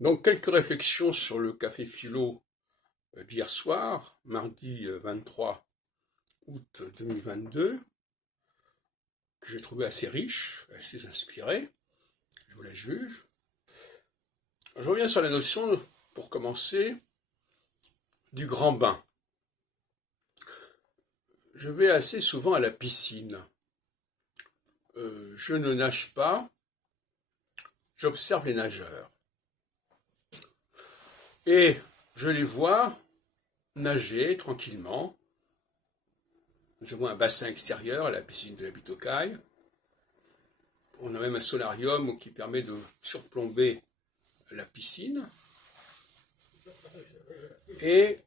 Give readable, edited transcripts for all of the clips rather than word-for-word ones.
Donc, quelques réflexions sur le café philo d'hier soir, mardi 23 août 2022, que j'ai trouvé assez riche, assez inspiré, je vous la juge. Je reviens sur la notion, pour commencer, du grand bain. Je vais assez souvent à la piscine. Je ne nage pas, j'observe les nageurs. Et je les vois nager tranquillement. Je vois un bassin extérieur à la piscine de la Bitocaille. On a même un solarium qui permet de surplomber la piscine. Et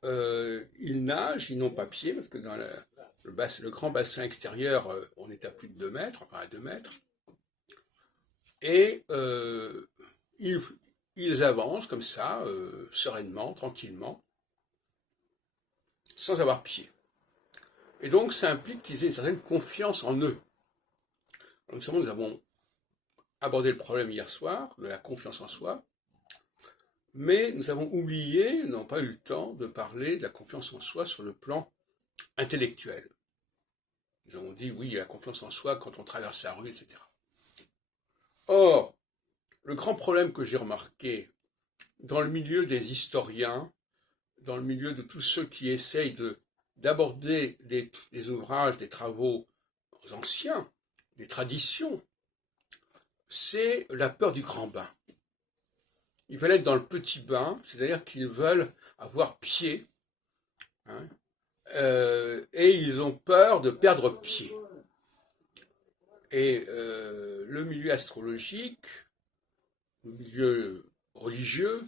ils nagent, ils n'ont pas pied, parce que dans le grand bassin extérieur, on est à plus de 2 mètres, enfin à 2 mètres. Et ils avancent comme ça, sereinement, tranquillement, sans avoir pied. Et donc ça implique qu'ils aient une certaine confiance en eux. Donc, nous avons abordé le problème hier soir, de la confiance en soi, mais nous avons oublié, nous n'avons pas eu le temps de parler de la confiance en soi sur le plan intellectuel. Nous avons dit, oui, il y a la confiance en soi quand on traverse la rue, etc. Or, le grand problème que j'ai remarqué dans le milieu des historiens, dans le milieu de tous ceux qui essayent d'aborder des ouvrages, des travaux anciens, des traditions, c'est la peur du grand bain. Ils veulent être dans le petit bain, c'est-à-dire qu'ils veulent avoir pied, hein, et ils ont peur de perdre pied. Et le milieu astrologique, le milieu religieux,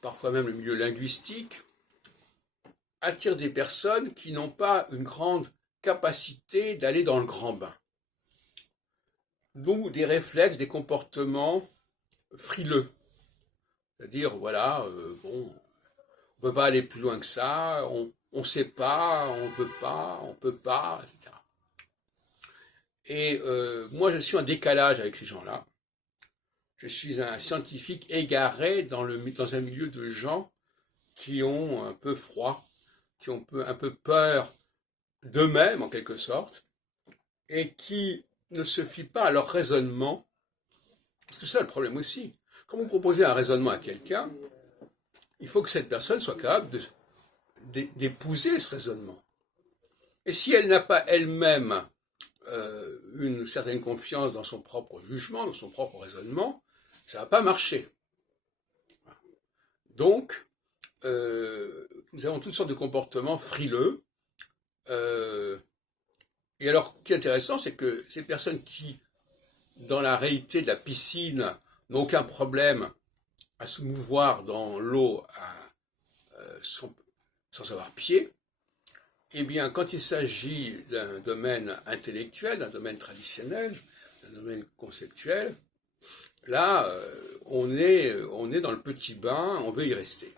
parfois même le milieu linguistique, attire des personnes qui n'ont pas une grande capacité d'aller dans le grand bain. D'où des réflexes, des comportements frileux. C'est-à-dire, voilà, bon, on ne peut pas aller plus loin que ça, on ne sait pas, on ne peut pas, etc. Et moi, je suis en décalage avec ces gens-là. Je suis un scientifique égaré dans un milieu de gens qui ont un peu froid, qui ont un peu peur d'eux-mêmes, en quelque sorte, et qui ne se fient pas à leur raisonnement. Parce que c'est ça le problème aussi. Quand vous proposez un raisonnement à quelqu'un, il faut que cette personne soit capable d'épouser ce raisonnement. Et si elle n'a pas elle-même une certaine confiance dans son propre jugement, dans son propre raisonnement, ça ne va pas marcher. Donc, nous avons toutes sortes de comportements frileux. Et alors, ce qui est intéressant, c'est que ces personnes qui, dans la réalité de la piscine, n'ont aucun problème à se mouvoir dans l'eau sans avoir pied, eh bien, quand il s'agit d'un domaine intellectuel, d'un domaine traditionnel, d'un domaine conceptuel, là, on est dans le petit bain, on veut y rester.